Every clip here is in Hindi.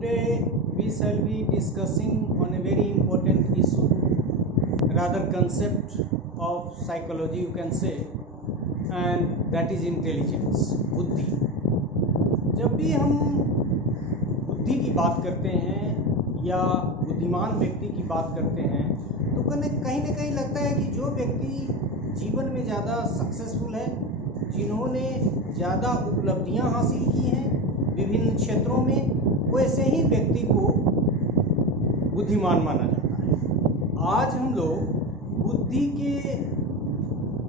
Today we shall be discussing on a very important issue, rather concept of psychology you can say, and that is intelligence, बुद्धि। जब भी हम बुद्धि की बात करते हैं या बुद्धिमान व्यक्ति की बात करते हैं तो कहीं ना कहीं लगता है कि जो व्यक्ति जीवन में ज़्यादा सक्सेसफुल है, जिन्होंने ज़्यादा उपलब्धियां हासिल की हैं विभिन्न क्षेत्रों में, वैसे ही व्यक्ति को बुद्धिमान माना जाता है। आज हम लोग बुद्धि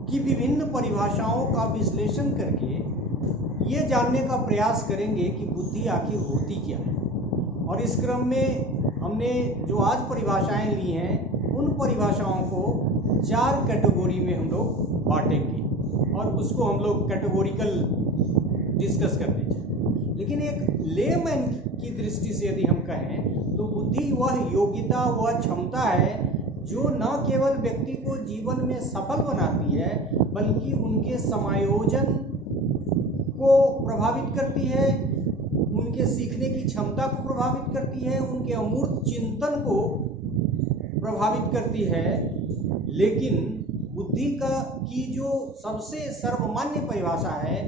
की विभिन्न परिभाषाओं का विश्लेषण करके ये जानने का प्रयास करेंगे कि बुद्धि आखिर होती क्या है। और इस क्रम में हमने जो आज परिभाषाएं ली हैं उन परिभाषाओं को 4 कैटेगरी में हम लोग बांटेंगे और उसको हम लोग कैटेगोरिकल डिस्कस करते हैं। लेकिन एक लेमैन की दृष्टि से यदि हम कहें तो बुद्धि वह योग्यता, वह क्षमता है जो न केवल व्यक्ति को जीवन में सफल बनाती है बल्कि उनके समायोजन को प्रभावित करती है, उनके सीखने की क्षमता को प्रभावित करती है, उनके अमूर्त चिंतन को प्रभावित करती है। लेकिन बुद्धि की जो सबसे सर्वमान्य परिभाषा है,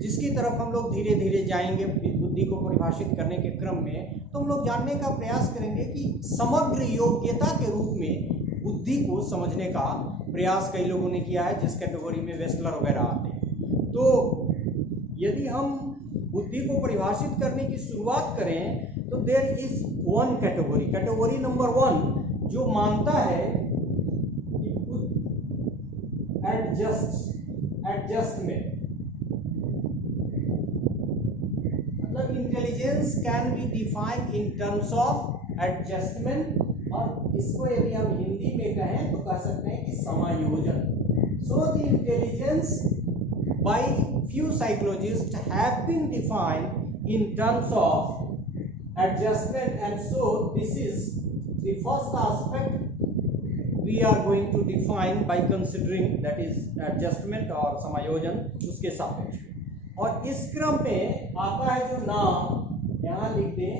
जिसकी तरफ हम लोग धीरे धीरे जाएंगे बुद्धि को परिभाषित करने के क्रम में, तो हम लोग जानने का प्रयास करेंगे कि समग्र योग्यता के रूप में बुद्धि को समझने का प्रयास कई लोगों ने किया है, जिस कैटेगरी में वेस्टलर वगैरह आते हैं। तो यदि हम बुद्धि को परिभाषित करने की शुरुआत करें तो there is one category number 1 जो मानता है कि एडजस्टमेंट, मतलब intelligence can be defined in terms of adjustment, और इसको यदि हम हिंदी में कहें तो कह सकते हैं कि समायोजन। So the intelligence by few psychologists have been defined in terms of adjustment, and so this is the first aspect we are going to define by considering, that is adjustment और समायोजन उसके सापेक्ष। और इस क्रम में आता है जो नाम यहाँ लिख दें,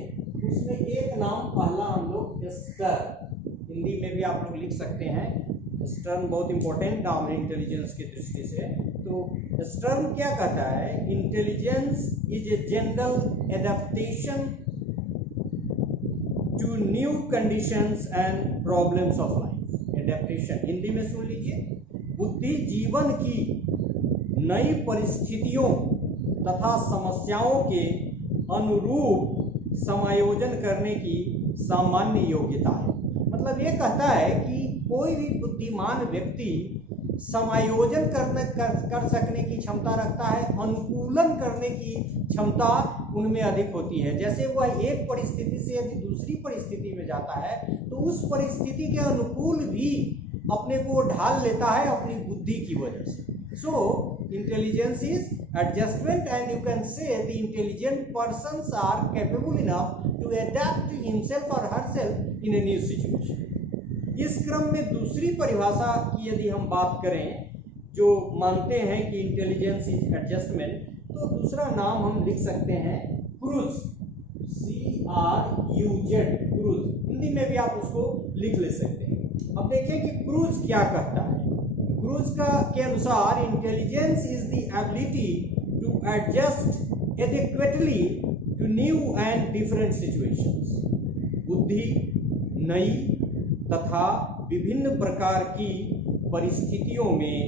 उसमें एक नाम पहला हम लोग स्टर्न, हिंदी में भी आप लोग लिख सकते हैं। स्टर्न बहुत इंपॉर्टेंट नाम है इंटेलिजेंस की दृष्टि से। तो स्टर्न क्या कहता है? Intelligence is a general adaptation to new conditions and problems of life. Adaptation Hindi में सुन लीजिए, बुद्धि जीवन की नई परिस्थितियों तथा समस्याओं के अनुरूप समायोजन करने की सामान्य योग्यता है। मतलब ये कहता है कि कोई भी बुद्धिमान व्यक्ति समायोजन कर सकने की क्षमता रखता है, अनुकूलन करने की क्षमता उनमें अधिक होती है। जैसे वह एक परिस्थिति से यदि दूसरी परिस्थिति में जाता है तो उस परिस्थिति के अनुकूल भी अपने को ढाल लेता है अपनी बुद्धि की वजह से। So intelligence is adjustment, and you can say the intelligent persons are capable enough to adapt himself और herself in a new situation. इस क्रम में दूसरी परिभाषा की यदि हम बात करें जो मानते हैं कि इंटेलिजेंस इज एडजस्टमेंट, तो दूसरा नाम हम लिख सकते हैं क्रूज, CRUZ, क्रूज। हिंदी में भी आप उसको लिख ले सकते हैं। अब देखिए कि क्रूज क्या कहता है। क्रूज के अनुसार intelligence is the ability to adjust adequately to new and different situations. बुद्धि नई तथा विभिन्न प्रकार की परिस्थितियों में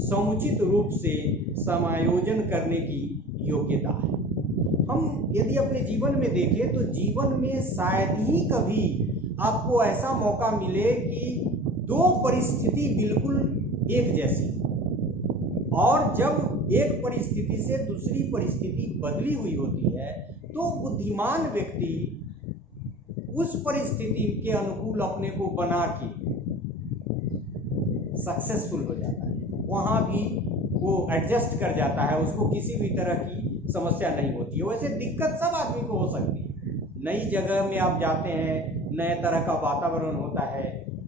समुचित रूप से समायोजन करने की योग्यता है। हम यदि अपने जीवन में देखें तो जीवन में शायद ही कभी आपको ऐसा मौका मिले कि 2 परिस्थिति बिल्कुल एक जैसी, और जब एक परिस्थिति से दूसरी परिस्थिति बदली हुई होती है तो बुद्धिमान व्यक्ति उस परिस्थिति के अनुकूल अपने को बना के सक्सेसफुल हो जाता है। वहां भी वो एडजस्ट कर जाता है, उसको किसी भी तरह की समस्या नहीं होती है। वैसे दिक्कत सब आदमी को हो सकती है। नई जगह में आप जाते हैं, नए तरह का वातावरण होता है,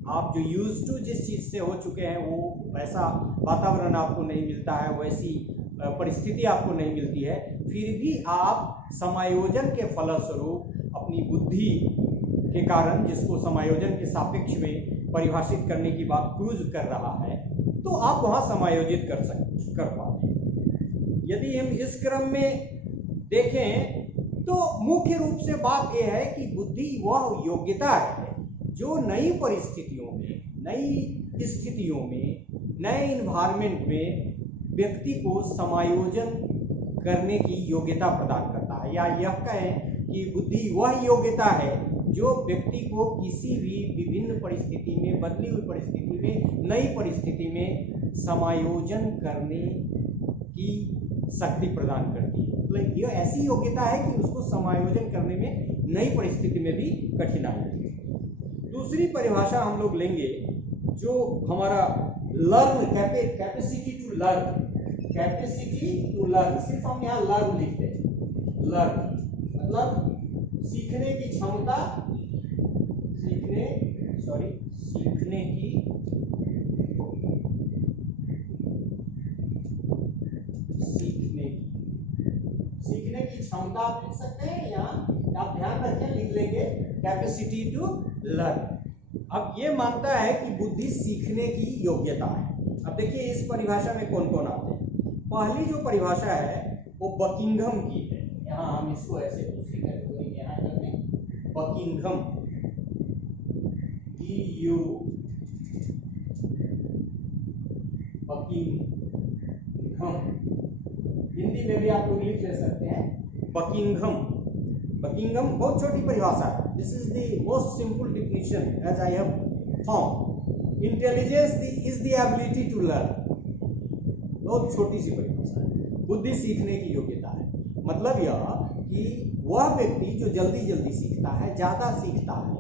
आप जो यूज टू जिस चीज से हो चुके हैं वो वैसा वातावरण आपको नहीं मिलता है, वैसी परिस्थिति आपको नहीं मिलती है, फिर भी आप समायोजन के फलस्वरूप अपनी बुद्धि के कारण, जिसको समायोजन के सापेक्ष में परिभाषित करने की बात क्रूज कर रहा है, तो आप वहां समायोजित कर पाते हैं। यदि हम इस क्रम में देखें तो मुख्य रूप से बात यह है कि बुद्धि वह योग्यता है जो नई परिस्थितियों में, नई स्थितियों में, नए इन्वायरमेंट में व्यक्ति को समायोजन करने की योग्यता प्रदान करता है। या यह कहें कि बुद्धि वह योग्यता है जो व्यक्ति को किसी भी विभिन्न परिस्थिति में, बदली हुई परिस्थिति में, नई परिस्थिति में समायोजन करने की शक्ति प्रदान करती है। मतलब यह ऐसी योग्यता है कि उसको समायोजन करने में नई परिस्थिति में भी कठिनाई है। दूसरी परिभाषा हम लोग लेंगे जो हमारा learn, capacity to learn, capacity to learn, सिर्फ हम यहाँ लर्न लिखते हैं। लर्न मतलब सीखने की क्षमता, सीखने की क्षमता आप लिख सकते हैं। यहाँ आप ध्यान रखें, लिख लेंगे कैपेसिटी टू लर्न। अब ये मानता है कि बुद्धि सीखने की योग्यता है। अब देखिए इस परिभाषा में कौन कौन आते हैं। पहली जो परिभाषा है वो बकिंघम की है। यहाँ हम इसको ऐसे दूसरी कैटेगरी में यहाँ करते हैं, बकिंघम, बकिंघम, हिंदी में भी आप लोग लिख ले सकते हैं बकिंघम। बकिंघम बहुत छोटी परिभाषा है। This is the most simple definition as I have found. Intelligence is the ability to learn. बहुत छोटी सी परिभाषा है। बुद्धि सीखने की योग्यता है, मतलब यह कि वह व्यक्ति जो जल्दी जल्दी सीखता है, ज्यादा सीखता है,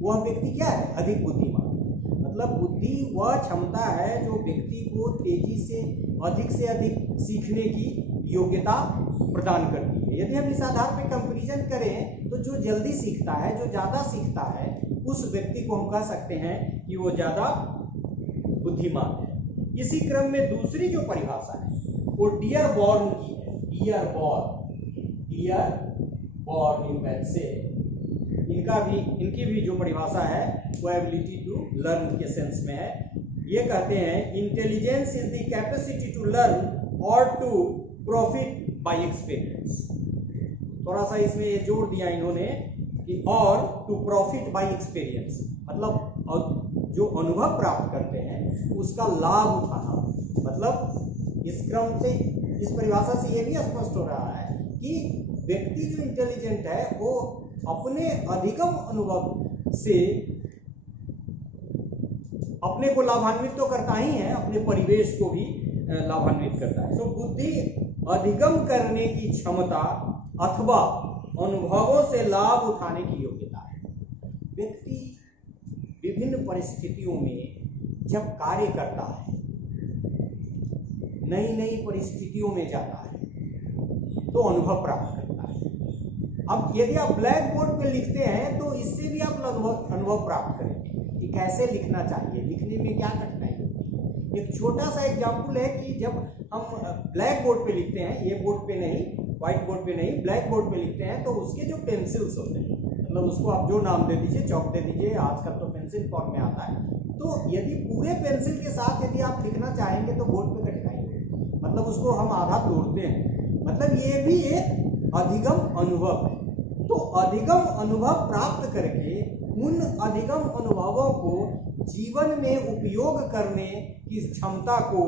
वह व्यक्ति क्या है, अधिक बुद्धिमान। मतलब बुद्धि वह क्षमता है जो व्यक्ति को तेजी से अधिक सीखने की योग्यता प्रदान करती है। यदि हम इस आधार पर कंपैरिजन करें तो जो जल्दी सीखता है, जो ज्यादा सीखता है, उस व्यक्ति को हम कह सकते हैं कि वो ज्यादा बुद्धिमान है। इसी क्रम में दूसरी जो परिभाषा है वो डियरबॉर्न की है। डियरबॉर्न इन कैन से, इनकी भी जो परिभाषा है वो एबिलिटी टू लर्न के सेंस में है। ये कहते हैं intelligence is the capacity to learn और टू प्रॉफिट बाय एक्सपीरियंस। थोड़ा सा इसमें ये जोड़ दिया इन्होंने कि और टू प्रॉफिट बाय एक्सपीरियंस, मतलब जो अनुभव प्राप्त करते हैं उसका लाभ उठाना। मतलब इस क्रम से, इस परिभाषा से ये भी स्पष्ट हो रहा है कि व्यक्ति जो इंटेलिजेंट है वो अपने अधिगम अनुभव से अपने को लाभान्वित तो करता ही है, अपने परिवेश को भी लाभान्वित करता है। तो बुद्धि अधिगम करने की क्षमता अथवा अनुभवों से लाभ उठाने की योग्यता है। व्यक्ति विभिन्न परिस्थितियों में जब कार्य करता है, नई नई परिस्थितियों में जाता है, तो अनुभव प्राप्त करता है। अब यदि आप ब्लैक बोर्ड पे लिखते हैं तो इससे भी आप अनुभव प्राप्त करेंगे कि कैसे लिखना चाहिए, लिखने में क्या कठिनाई होती है। एक छोटा सा एग्जाम्पल है कि जब हम ब्लैक बोर्ड पे लिखते हैं, ये बोर्ड पे नहीं, व्हाइट बोर्ड पे नहीं, ब्लैक बोर्ड पे लिखते हैं, तो उसके जो पेंसिल्स होते हैं, मतलब उसको आप जो नाम दे दीजिए, चौक दे दीजिए, आजकल तो पेंसिल फॉर्म में आता है। तो यदि पूरे पेंसिल के साथ यदि आप लिखना चाहेंगे तो बोर्ड पे कठिनाई होगी, मतलब उसको हम आधा तोड़ते हैं। मतलब ये भी एक अधिगम अनुभव है। तो अधिगम अनुभव प्राप्त करके उन अधिगम अनुभवों को जीवन में उपयोग करने की क्षमता को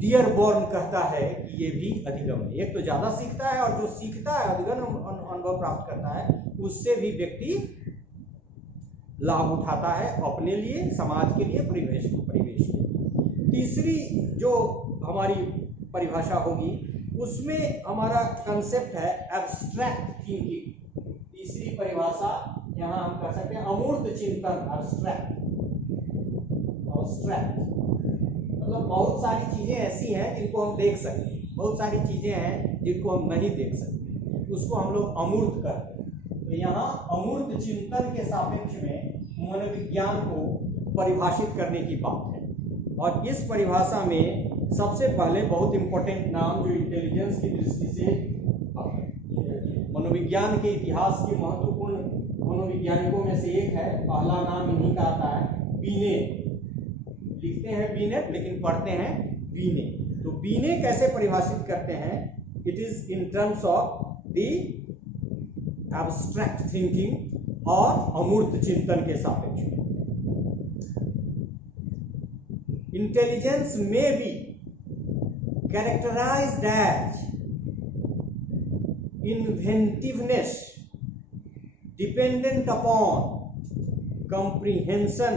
डियरबॉर्न कहता है कि ये भी अधिगम है। एक तो ज्यादा सीखता है और जो सीखता है, अधिगम अनुभव प्राप्त करता है, उससे भी व्यक्ति लाभ उठाता है अपने लिए, समाज के लिए, परिवेश के लिए। तीसरी जो हमारी परिभाषा होगी उसमें हमारा कंसेप्ट है एब्स्ट्रैक्ट थिंकिंग। तीसरी परिभाषा यहाँ हम कह सकते हैं अमूर्त चिंतन, एब्स्ट्रैक्ट। मतलब बहुत सारी चीजें ऐसी हैं जिनको हम देख सकते हैं, बहुत सारी चीजें हैं जिनको हम नहीं देख सकते, उसको हम लोग अमूर्त कहते हैं। तो यहाँ अमूर्त चिंतन के सापेक्ष में मनोविज्ञान को परिभाषित करने की बात है। और इस परिभाषा में सबसे पहले बहुत इंपॉर्टेंट नाम जो इंटेलिजेंस की दृष्टि से मनोविज्ञान के इतिहास के महत्वपूर्ण मनोवैज्ञानिकों में से एक है। पहला नाम इन्हीं का आता है, बीने। लिखते हैं बीनेट लेकिन पढ़ते हैं बीने। तो बीने कैसे परिभाषित करते हैं? It is in terms of the abstract thinking और अमूर्त चिंतन के सापेक्ष। इंटेलिजेंस में B characterized as inventiveness dependent upon comprehension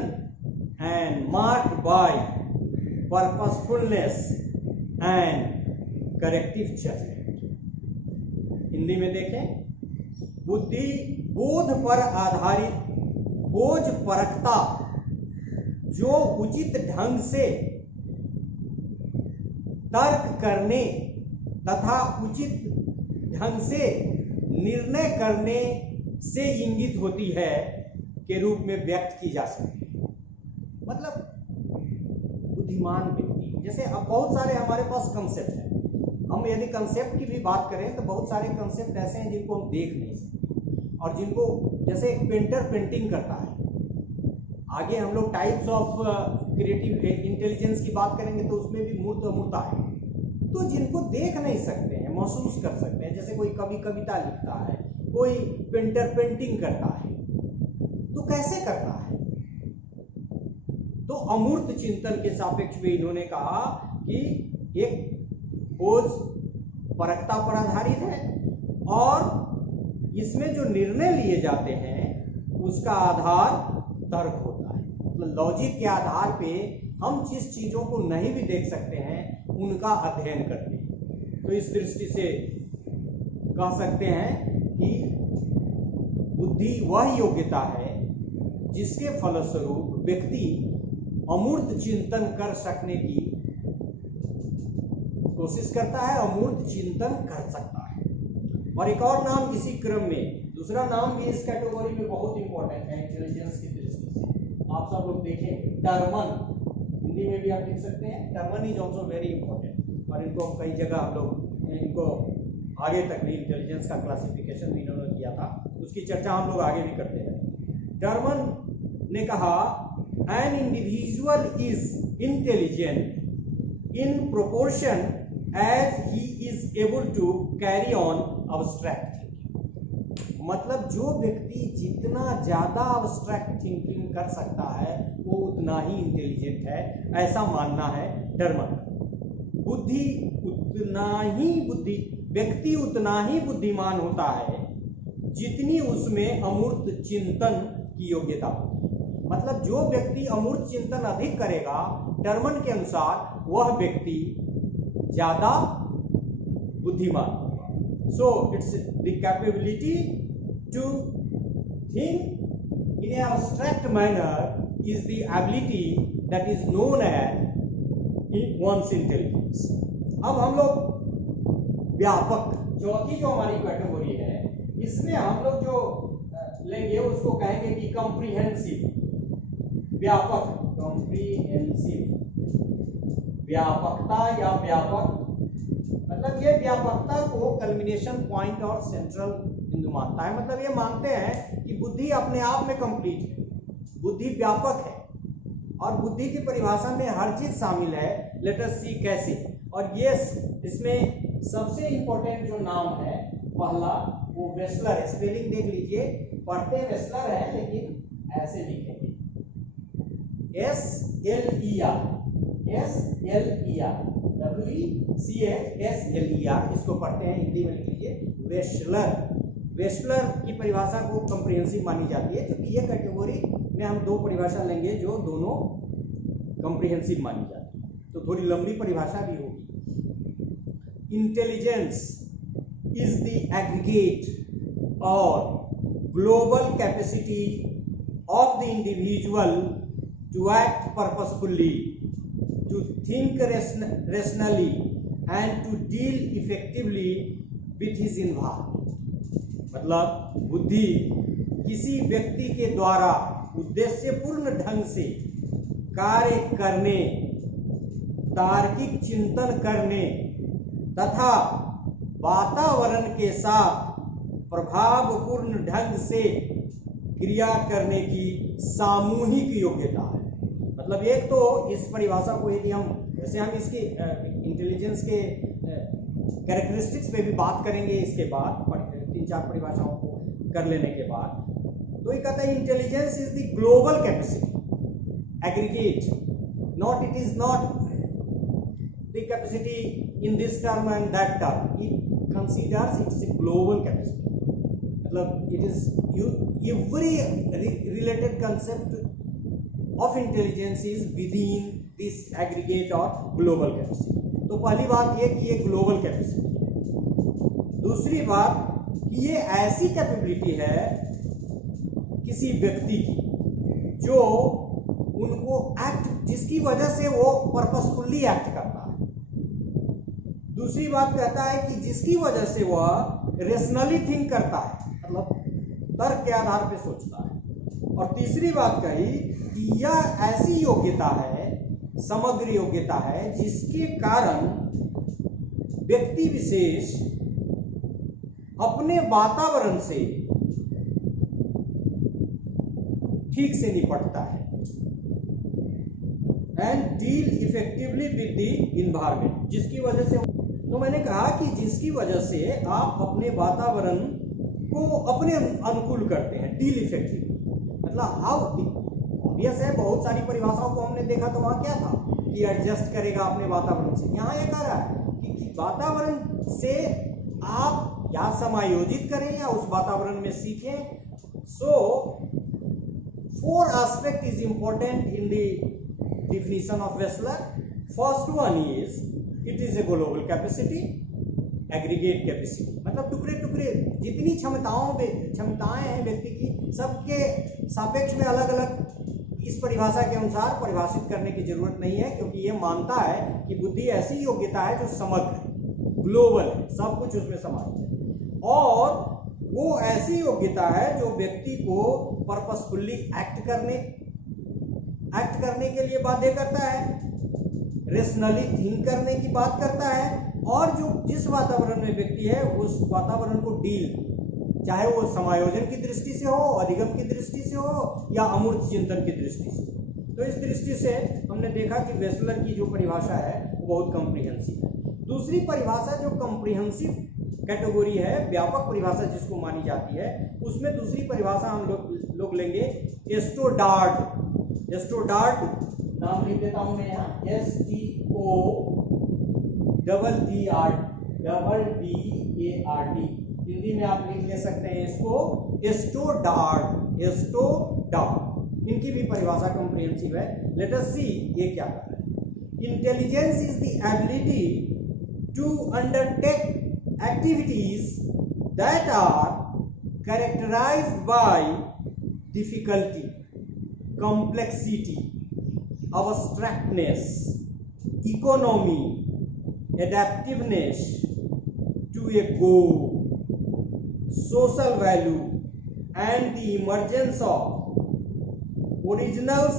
and marked by purposefulness and corrective judgment। Hindi में देखें, बुद्धि बोध पर आधारित बोझ परखता जो उचित ढंग से तर्क करने तथा उचित ढंग से निर्णय करने से इंगित होती है के रूप में व्यक्त की जा सकती है। मतलब बुद्धिमान व्यक्ति, जैसे अब बहुत सारे हमारे पास कंसेप्ट हैं। हम यदि कंसेप्ट की भी बात करें तो बहुत सारे कंसेप्ट ऐसे हैं जिनको हम देख नहीं सकते, और जिनको, जैसे एक पेंटर पेंटिंग करता है, आगे हम लोग टाइप्स ऑफ क्रिएटिव इंटेलिजेंस की बात करेंगे तो उसमें भी मूर्त अमूर्त है। तो जिनको देख नहीं सकते हैं, महसूस कर सकते हैं, जैसे कोई कवि कविता लिखता है, कोई पेंटर पेंटिंग करता है, तो कैसे करता है? तो अमूर्त चिंतन के सापेक्ष में इन्होंने कहा कि एक खोज परखता पर आधारित है और इसमें जो निर्णय लिए जाते हैं उसका आधार तर्क होता है। मतलब लॉजिक के आधार पे हम जिस चीजों को नहीं भी देख सकते हैं उनका अध्ययन करते हैं। तो इस दृष्टि से कह सकते हैं कि बुद्धि वह योग्यता है जिसके फलस्वरूप व्यक्ति अमूर्त चिंतन कर सकने की कोशिश करता है, अमूर्त चिंतन कर सकता है। और एक और नाम इसी क्रम में, दूसरा नाम भी इस कैटेगरी में बहुत इंपॉर्टेंट है इंटेलिजेंस की दृष्टि से। आप सब लोग देखें, टर्मन, हिंदी में भी आप लिख सकते हैं, Terman is also very important. और इनको कई जगह हम लोग इनको आगे तक भी इंटेलिजेंस का क्लासिफिकेशन भी इन्होंने किया था, उसकी चर्चा हम लोग आगे भी करते हैं। टर्मन ने कहा, an individual is intelligent in proportion as he is able to carry on abstract thinking. मतलब जो व्यक्ति जितना ज्यादा अब्स्ट्रैक्ट थिंकिंग कर सकता है वो उतना ही इंटेलिजेंट है, ऐसा मानना है टर्मन। व्यक्ति उतना ही बुद्धिमान होता है जितनी उसमें अमूर्त चिंतन की योग्यता होती है। मतलब जो व्यक्ति अमूर्त चिंतन अधिक करेगा, टर्मन के अनुसार वह व्यक्ति ज्यादा बुद्धिमान होगा। So it's the capability to think in a abstract manner is the ability that is known as one's intelligence. अब हम लोग व्यापक, चौथी जो हमारी कैटेगरी है, इसमें हम लोग जो लेंगे उसको कहेंगे कि कॉम्प्रिहेंसिव। व्यापक, कॉम्प्रिहेंसिव, व्यापकता या व्यापक, मतलब ये व्यापकता को कल्मिनेशन पॉइंट और सेंट्रल बिंदु मानता है। मतलब ये मानते हैं कि बुद्धि अपने आप में कंप्लीट है, बुद्धि व्यापक है और बुद्धि की परिभाषा में हर चीज शामिल है। लेट अस सी कैसे। और ये इसमें सबसे इंपॉर्टेंट जो नाम है पहला, वो वेस्लर है। स्पेलिंग देख लीजिए, पढ़ते वेस्लर है लेकिन ऐसे लिखेंगे, SLER, WECHSLER, इसको पढ़ते हैं, हिंदी में लिख लीजिए वेस्लर। वेस्लर की परिभाषा को कॉम्प्रिहेंसिव मानी जाती है, क्योंकि ये कैटेगरी में हम दो परिभाषा लेंगे जो दोनों कॉम्प्रिहेंसिव मानी जाती है, तो थोड़ी लंबी परिभाषा भी होगी। Intelligence is the aggregate or global capacity of the individual to act purposefully, to think rationally and to deal effectively with his environment। मतलब बुद्धि किसी व्यक्ति के द्वारा उद्देश्यपूर्ण ढंग से कार्य करने, तार्किक चिंतन करने तथा वातावरण के साथ प्रभावपूर्ण ढंग से क्रिया करने की सामूहिक योग्यता है। मतलब एक तो इस परिभाषा को यदि हम जैसे हम इसकी इंटेलिजेंस के कैरेक्टरिस्टिक्स पे भी बात करेंगे इसके बाद 3-4 परिभाषाओं को कर लेने के बाद, तो ये कहता है intelligence is the global capacity aggregate, not it is not the capacity in this term and that term, it considers it's a global capacity. मतलब it is every related concept of intelligence is within this aggregate of global capacity। तो पहली बात ये कि ये ग्लोबल कैपेसिटी। दूसरी बात कि ये ऐसी कैपेबिलिटी है किसी व्यक्ति की जो उनको एक्ट, जिसकी वजह से वो पर्पसफुली एक्ट करता है। दूसरी बात कहता है कि जिसकी वजह से वह रेशनली थिंक करता है, मतलब तर्क के आधार पे सोचता है। और तीसरी बात कही कि यह ऐसी योग्यता है, समग्र योग्यता है, जिसके कारण व्यक्ति विशेष अपने वातावरण से ठीक से निपटता है and deal effectively with the environment, जिसकी वजह से, तो मैंने कहा कि जिसकी वजह से आप अपने वातावरण को अपने अनुकूल करते हैं, डील इफेक्टिव। मतलब हाउ ऑब्वियस है, बहुत सारी परिभाषाओं को हमने देखा तो वहां क्या था कि एडजस्ट करेगा अपने वातावरण से। यहाँ ये कह रहा है कि वातावरण से आप या समायोजित करें या उस वातावरण में सीखें। सो 4 aspect is important in the definition of Wechsler. First one is it is a global capacity, aggregate capacity, मतलब टुकड़े टुकड़े जितनी क्षमताएं हैं व्यक्ति की, सबके सापेक्ष में अलग अलग इस परिभाषा के अनुसार परिभाषित करने की जरूरत नहीं है, क्योंकि ये मानता है कि बुद्धि ऐसी योग्यता है जो समग्र है, ग्लोबल है, सब कुछ उसमें समाहित है। और वो ऐसी योग्यता है जो व्यक्ति को पर्पसफुली एक्ट करने के लिए बाध्य करता है, रेशनली थिंक करने की बात करता है, और जो जिस वातावरण में व्यक्ति है उस वातावरण को डील, चाहे वो समायोजन की दृष्टि से हो, अधिगम की दृष्टि से हो या अमूर्त चिंतन की दृष्टि से। तो इस दृष्टि से हमने देखा कि वेस्लर की जो परिभाषा है वो बहुत कॉम्प्रिहेंसिव है। दूसरी परिभाषा जो कॉम्प्रिहेंसिव कैटेगरी है, व्यापक परिभाषा जिसको मानी जाती है, उसमें दूसरी परिभाषा हम लोग लेंगे एस्टोडार्ट। एस्टोडार्ट नाम लिख देता हूं मैं यहाँ, STODDART, हिंदी में आप लिख ले सकते हैं इसको एस्टोडार्ट। इनकी भी परिभाषा कॉम्प्रिहेंसिव है। लेट अस सी ये क्या कर रहा है। Intelligence is the ability to undertake activities that are characterised by difficulty, complexity, abstractness, economy, adaptiveness to a goal, social value, and the emergence of originals,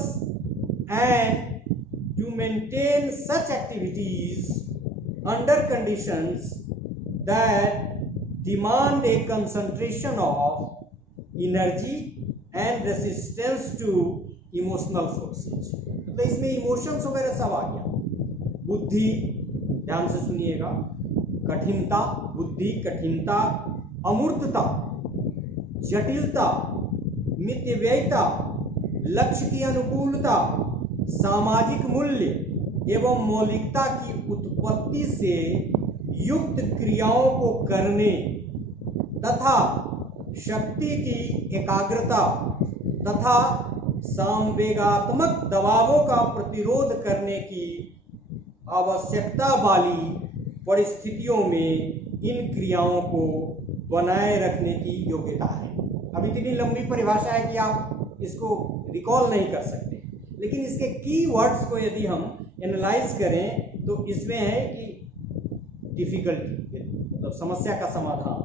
and to maintain such activities under conditions that demand a concentration of energy and resistance to emotional forces. मतलब इसमें इमोशंस वगैरह सब आ गया। बुद्धि, ध्यान से सुनिएगा, कठिनता, बुद्धि, कठिनता, अमूर्तता, जटिलता, मितव्ययिता, लक्ष्य की अनुकूलता, सामाजिक मूल्य एवं मौलिकता की उत्पत्ति से युक्त क्रियाओं को करने तथा शक्ति की एकाग्रता तथा संवेगात्मक दबावों का प्रतिरोध करने की आवश्यकता वाली परिस्थितियों में इन क्रियाओं को बनाए रखने की योग्यता है। अब इतनी लंबी परिभाषा है कि आप इसको रिकॉल नहीं कर सकते, लेकिन इसके की वर्ड्स को यदि हम एनालाइज करें तो इसमें है कि डिफिकल्टी, मतलब समस्या का समाधान,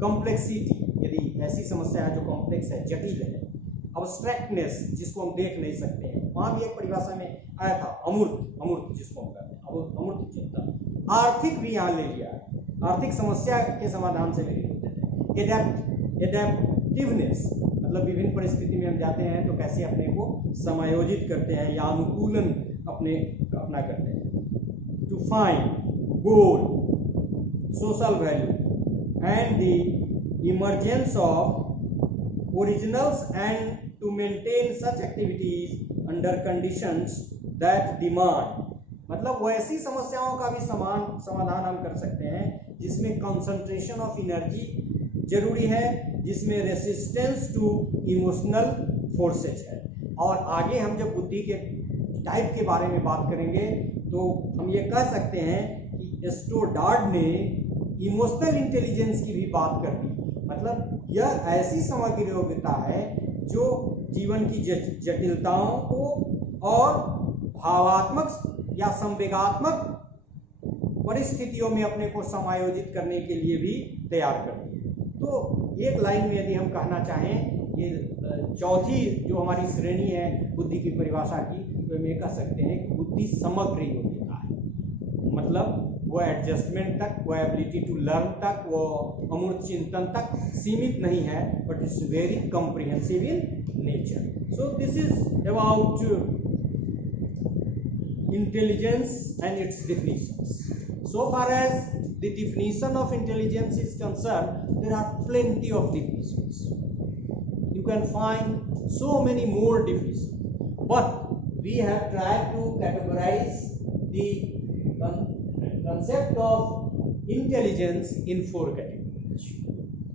कॉम्प्लेक्सिटी, यदि ऐसी समस्या है जो कॉम्प्लेक्स है, जटिल है, अब्स्ट्रैक्टनेस जिसको हम देख नहीं सकते हैं, वहां भी एक परिभाषा में आया था अमूर्त जिसको हम कहते हैं, अमूर्त चिंतन। आर्थिक भी यहाँ ले लिया है, आर्थिक समस्या के समाधान से भी रिलेटेड है। एडेप्टिवनेस, मतलब विभिन्न परिस्थिति में हम जाते हैं तो कैसे अपने को समायोजित करते हैं या अनुकूलन अपना करते हैं। To find goal, social value and the emergence of originals and to maintain such activities under conditions that demand, मतलब वैसी समस्याओं का भी समाधान हम कर सकते हैं जिसमें कंसंट्रेशन ऑफ एनर्जी जरूरी है, जिसमें रेसिस्टेंस टू इमोशनल फोर्सेज है। और आगे हम जब बुद्धि के टाइप के बारे में बात करेंगे तो हम ये कह सकते हैं कि स्टोडार्ड ने इमोशनल इंटेलिजेंस की भी बात कर दी, मतलब यह ऐसी समग्र योग्यता है जो जीवन की जटिलताओं को और भावात्मक या संवेगात्मक परिस्थितियों में अपने को समायोजित करने के लिए भी तैयार करती है। तो एक लाइन में यदि हम कहना चाहें, ये चौथी जो हमारी श्रेणी है बुद्धि की परिभाषा की, तो हम ये कह सकते हैं कि बुद्धि समग्र योग्यता है, मतलब वो एडजस्टमेंट तक, वो एबिलिटी टू लर्न तक, वो अमूर्त चिंतन तक सीमित नहीं है, but it's very comprehensive in nature. So this is about intelligence and its definitions. So far as the definition of intelligence is concerned, there are plenty of definitions. You can find so many more definitions, but we have tried to categorize the concept of intelligence in 4 categories.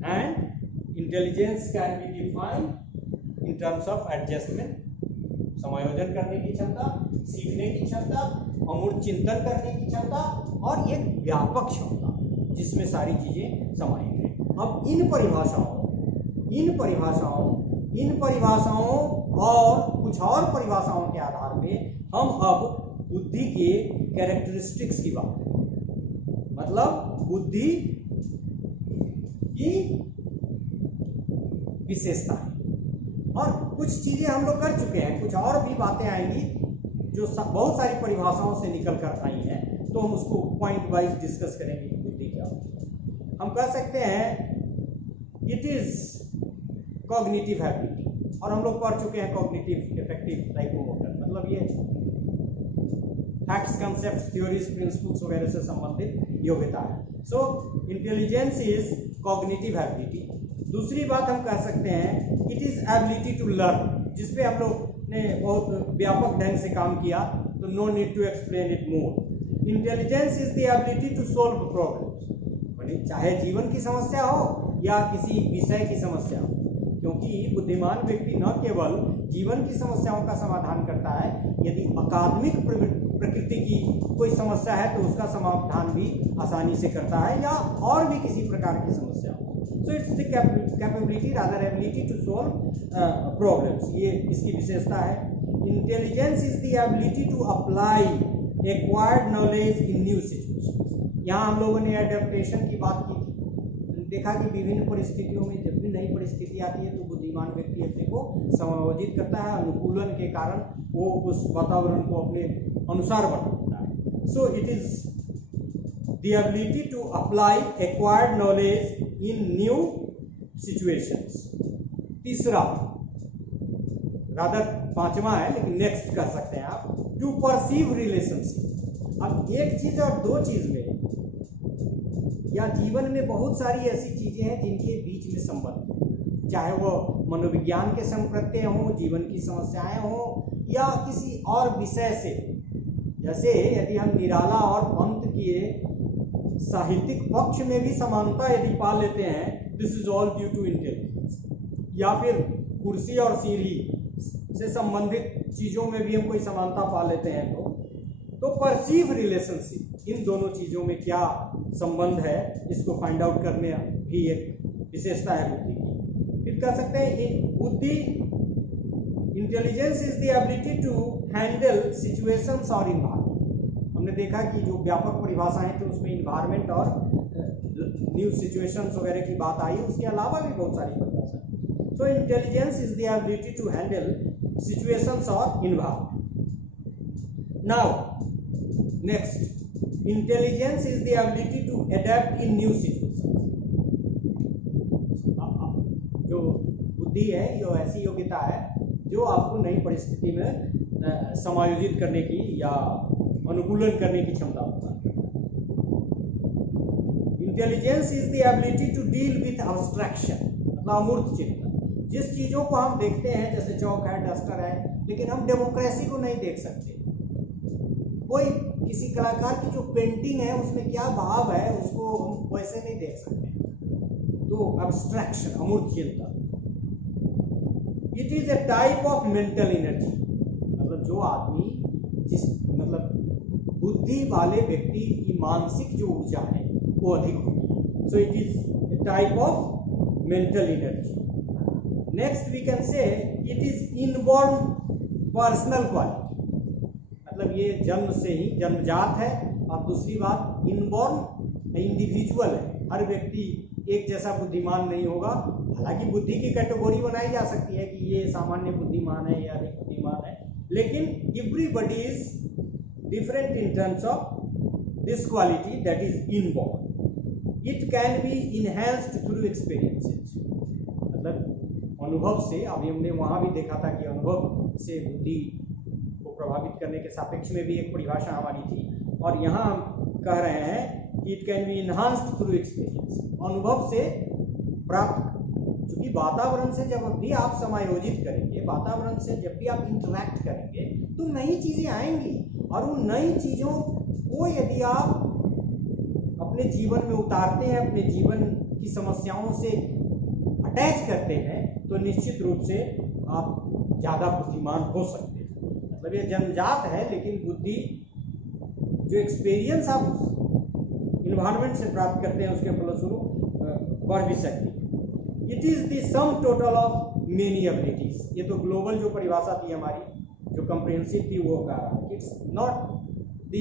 And intelligence can be defined in terms of adjustment, समायोजन करने की क्षमता, सीखने की क्षमता, अमूर्त चिंतन करने की क्षमता, और एक व्यापक क्षमता जिसमें सारी चीजें समाहित हैं। अब इन परिभाषाओं और कुछ और परिभाषाओं के आधार पे हम अब बुद्धि के कैरेक्टरिस्टिक्स की बात करें, मतलब बुद्धि की विशेषता। और कुछ चीजें हम लोग कर चुके हैं, कुछ और भी बातें आएंगी जो बहुत सारी परिभाषाओं से निकल कर आई हैं, तो हम उसको पॉइंट वाइज डिस्कस करेंगे बुद्धि क्या। हम कह सकते हैं इट इज कॉग्निटिव एबिलिटी, और हम लोग पढ़ चुके हैं कॉग्निटिव इफेक्टिव साइकोमोटर, मतलब ये फैक्ट्स, कंसेप्ट्स, थ्योरीज, प्रिंसिपल्स वगैरह से संबंधित योग्यता है। So intelligence is cognitive ability. दूसरी बात हम कह सकते हैं it is ability to learn, जिसपे हम लोग ने बहुत व्यापक ढंग से काम किया, तो no need to explain it more. Intelligence is the ability to solve problems, चाहे जीवन की समस्या हो या किसी विषय की समस्या हो, क्योंकि बुद्धिमान व्यक्ति न केवल जीवन की समस्याओं का समाधान करता है, यदि अकादमिक प्रकृति की कोई समस्या है तो उसका समाधान भी आसानी से करता है, या और भी किसी प्रकार की समस्या हो। So it's the capability, rather ability to solve problems. ये इसकी विशेषता है। Intelligence is the ability to apply acquired knowledge in new situations. यहाँ हम लोगों ने एडेप्टेशन की बात की थी, देखा कि विभिन्न परिस्थितियों में जब भी नई परिस्थिति आती है तो बुद्धिमान व्यक्ति अपने को समायोजित करता है, अनुकूलन के कारण वो उस वातावरण को अपने अनुसार बनाता है। So it is the ability to apply acquired knowledge in new situations. तीसरा, रादर पांचवा है लेकिन नेक्स्ट कर सकते हैं आप, टू परसीव रिलेशनशिप। अब एक चीज और दो चीज में या जीवन में बहुत सारी ऐसी चीजें हैं जिनके बीच में संबंध है, चाहे वो मनोविज्ञान के संप्रत्यय हो, जीवन की समस्याएं हो, या किसी और विषय से। जैसे यदि हम निराला और पंत के साहित्यिक पक्ष में भी समानता यदि पा लेते हैं, this is all due to intelligence. या फिर कुर्सी और सीढ़ी से संबंधित चीजों में भी हम कोई समानता पा लेते हैं, तो परसीव रिलेशनशिप, इन दोनों चीजों में क्या संबंध है इसको फाइंड आउट करने भी एक विशेषता है बुद्धि की। फिर कह सकते हैं बुद्धि, intelligence is the ability to handle situations और इन्वायरमेंट। हमने देखा कि जो व्यापक परिभाषाएं थी उसमें इन्वायरमेंट और न्यू सिचुएशंस वगैरह की बात आई, उसके अलावा भी बहुत सारी परिभाषाएं। So intelligence is the ability to handle situations और environment. Now next, intelligence is the ability to adapt in new situations. बुद्धि है, ये ऐसी योग्यता है जो आपको नई परिस्थिति में समायोजित करने की या अनुकूलन करने की क्षमता प्रदान करता है। Intelligence is the ability to deal with abstraction, मतलब अमूर्त चिंतन। जिस चीजों को हम देखते हैं जैसे चौक है, डस्टर है, लेकिन हम डेमोक्रेसी को नहीं देख सकते। कोई किसी कलाकार की जो पेंटिंग है उसमें क्या भाव है उसको हम वैसे नहीं देख सकते। तो अब्स्ट्रैक्शन, अमूर्त चिंतन। It is a type of mental energy, मतलब जो आदमी जिस मतलब बुद्धि वाले व्यक्ति की मानसिक जो ऊर्जा है वो अधिक होती है। So it is a type of mental energy. Next we can say it is inborn personal quality, मतलब ये जन्म से ही जन्मजात है। और दूसरी बात इनबॉर्न इंडिविजुअल है, हर व्यक्ति एक जैसा बुद्धिमान नहीं होगा। हालांकि बुद्धि की कैटेगरी बनाई जा सकती है कि ये सामान्य बुद्धिमान है या अधिक बुद्धिमान है, लेकिन everybody is different in terms of this quality that is inborn. It can be enhanced through experiences, मतलब अनुभव से। अभी हमने वहां भी देखा था कि अनुभव से बुद्धि को प्रभावित करने के सापेक्ष में भी एक परिभाषा हमारी थी, और यहाँ हम कह रहे हैं कि it can be enhanced through experience, अनुभव से प्राप्त। क्योंकि वातावरण से जब भी आप समायोजित करेंगे, वातावरण से जब भी आप इंटरैक्ट करेंगे तो नई चीजें आएंगी, और उन नई चीजों को यदि आप अपने जीवन में उतारते हैं, अपने जीवन की समस्याओं से अटैच करते हैं, तो निश्चित रूप से आप ज्यादा बुद्धिमान हो सकते हैं। मतलब ये जन्मजात है, लेकिन बुद्धि जो एक्सपीरियंस आप इन्वायरमेंट से प्राप्त करते हैं उसके फलस्वरूप बढ़ भी सकती है। It is the sum total of many abilities. ये तो ग्लोबल जो परिभाषा थी हमारी, जो कम्प्रिहेंसिव थी, वो कह रहा है it's not the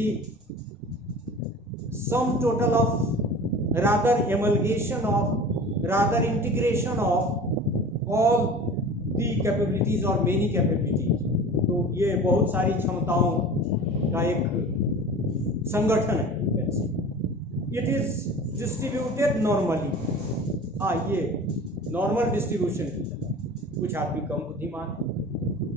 sum total of, rather amalgamation of, rather integration of all the capabilities और मेनी कैपेबिलिटीज। तो ये बहुत सारी क्षमताओं का एक संगठन है। इट इज डिस्ट्रीब्यूटेड नॉर्मली, हाँ ये नॉर्मल डिस्ट्रीब्यूशन की तरह। कुछ आदमी कम बुद्धिमान है,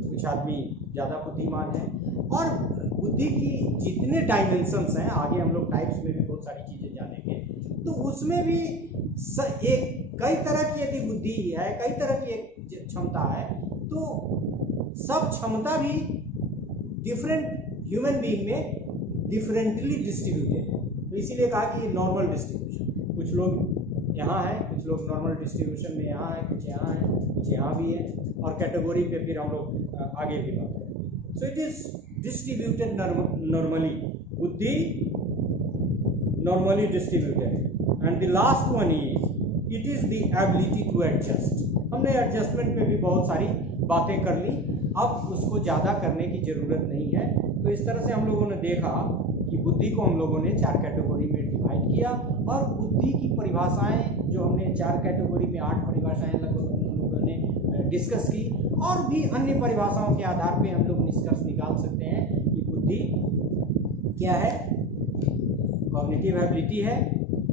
कुछ आदमी ज़्यादा बुद्धिमान है, और बुद्धि की जितने डायमेंशंस हैं, आगे हम लोग टाइप्स में भी बहुत सारी चीज़ें जानेंगे, तो उसमें भी एक कई तरह की यदि बुद्धि है, कई तरह की एक क्षमता है, तो सब क्षमता भी डिफरेंट ह्यूमन बीइंग में डिफरेंटली डिस्ट्रीब्यूटेड है। तो इसीलिए कहा कि नॉर्मल डिस्ट्रीब्यूशन, कुछ लोग यहाँ है, कुछ लोग नॉर्मल डिस्ट्रीब्यूशन में यहाँ है, कुछ यहाँ है, कुछ यहाँ भी है, और कैटेगरी पे फिर हम लोग आगे भी बात करेंगे। So it is distributed normally, बुद्धि normally distributed. And the last one is it is the ability to adjust. हमने एडजस्टमेंट में भी बहुत सारी बातें कर ली, अब उसको ज़्यादा करने की जरूरत नहीं है। तो इस तरह से हम लोगों ने देखा कि बुद्धि को हम लोगों ने 4 कैटेगरी में डिवाइड किया, और बुद्धि की परिभाषाएं जो हमने 4 कैटेगरी में 8 परिभाषाएं लगभग हम लोगों ने डिस्कस की, और भी अन्य परिभाषाओं के आधार पे हम लोग निष्कर्ष निकाल सकते हैं कि बुद्धि क्या है। कॉग्निटिव एबिलिटी है,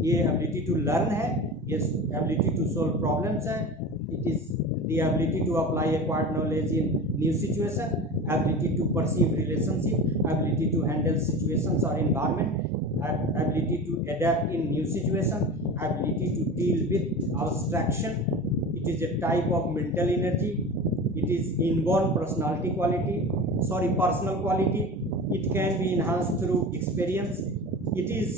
ये एबिलिटी टू लर्न है, ये एबिलिटी टू सोल्व प्रॉब्लम्स है, it is the ability to apply acquired knowledge in new situation, ability to perceive relationship, ability to handle situations or environment, ability to adapt in new situation, ability to deal with abstraction. It is a type of mental energy. It is inborn personal quality. It can be enhanced through experience. It is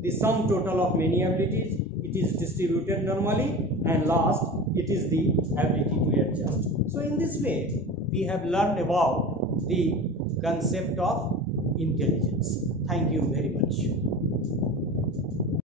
the sum total of many abilities. It is distributed normally, and last, it is the ability to adjust. So in this way, we have learned about the concept of intelligence. Thank you very much.